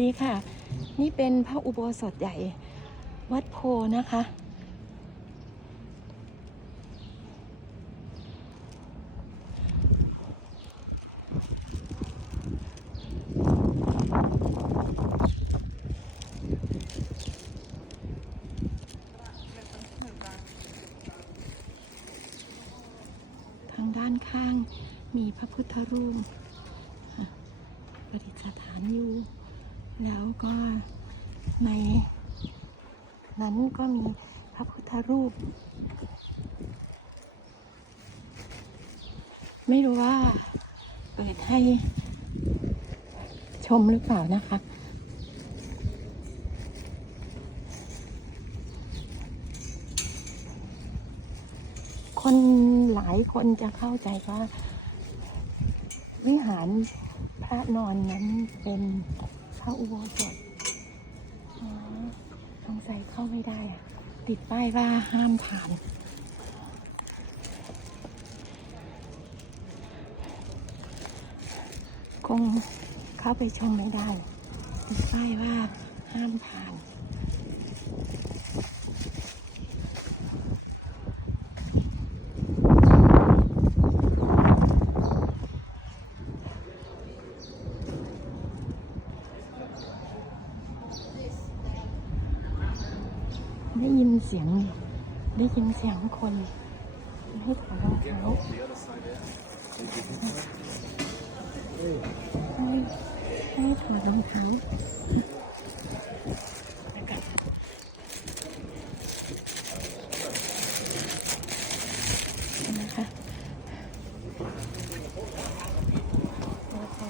ดีค่ะ นี่เป็นพระอุโบสถใหญ่วัดโพนะคะ ทางด้านข้างมีพระพุทธรูป ประดิษฐานอยู่ แล้วก็ในนั้นก็มีพระพุทธรูป ไม่รู้ว่าเปิดให้ชมหรือเปล่านะคะ คนหลายคนจะเข้าใจว่า วิหารพระนอนนั้นเป็น ระอุโบสถอ๋อสงสัยเข้าไม่ได้อะติดป้ายว่าห้ามผ่านคงเข้าไปชมไม่ได้ ติดป้ายว่าห้ามผ่าน เสียงได้ยินเสียงคนให้ถอดรองเท้าให้ให้ถอดรองเท้านะคะนะคะโอเค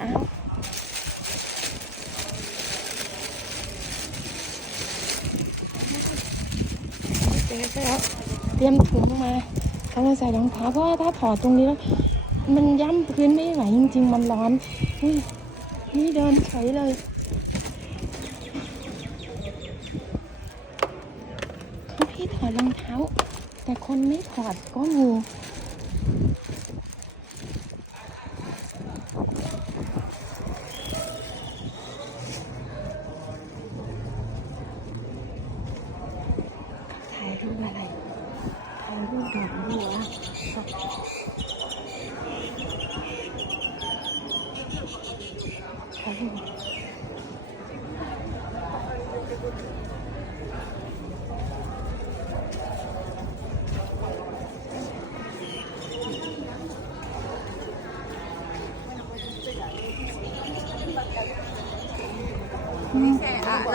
อ้าว เจ๊ก็แล้วเตรียมถุงมาเขาจะใส่รองเท้าเพราะว่าถ้าถอดตรงนี้แล้วมันย่ำพื้นไม่ไหวจริง ๆ มันร้อนอุ้ยนี่เดินเฉยเลยเขาให้ถอดรองเท้า แต่คนไม่ถอดก็มี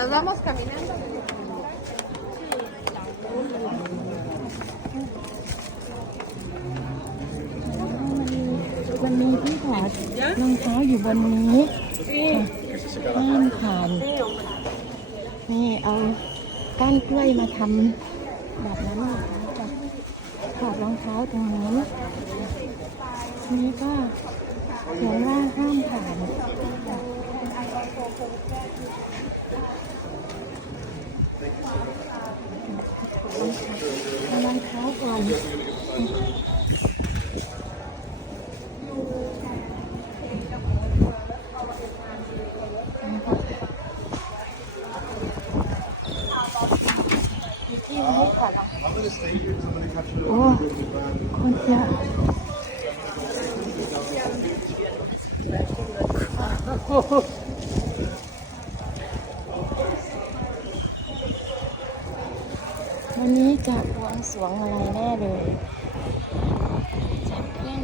Nos vamos caminando. มันมีที่ถอดรองเท้าอยู่บนนี้ห้ามผ่านนี่เอาก้านกล้วยมาทำแบบนั้นนะคะถอดรองเท้าตรงนี้นนี่ก็เขียนว่าห้ามผ่านรองเท้าก่อน ที่ให้ถอดรองเท้า โอ้คนเยอะวันนี้จะบวงสวงอะไรแน่เลยจัดเครื่อง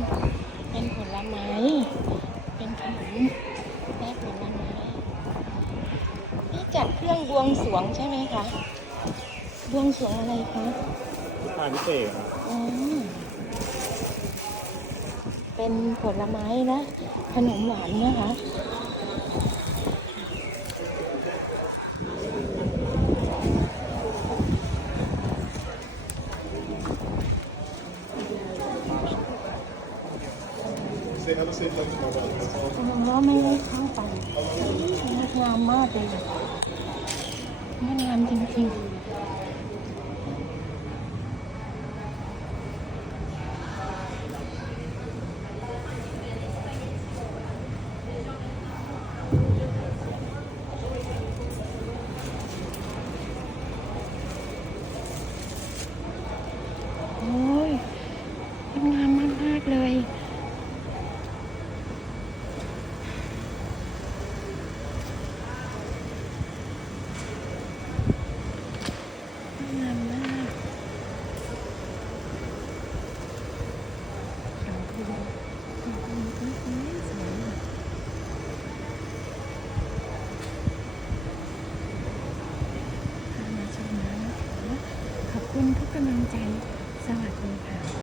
เป็นผลไม้ เป็นขนมและผลไม้นี่จัดเครื่องบวงสวงใช่ไหมคะ บวงสวงอะไรคะ ทานพิเศษครับอ๋อเป็นผลไม้นะ ขนมหวานนะคะอ๋อไม่ได้เข้าไปงดงามมากเลยงดงามจริงๆำลังใจ สวัสดีค่ะ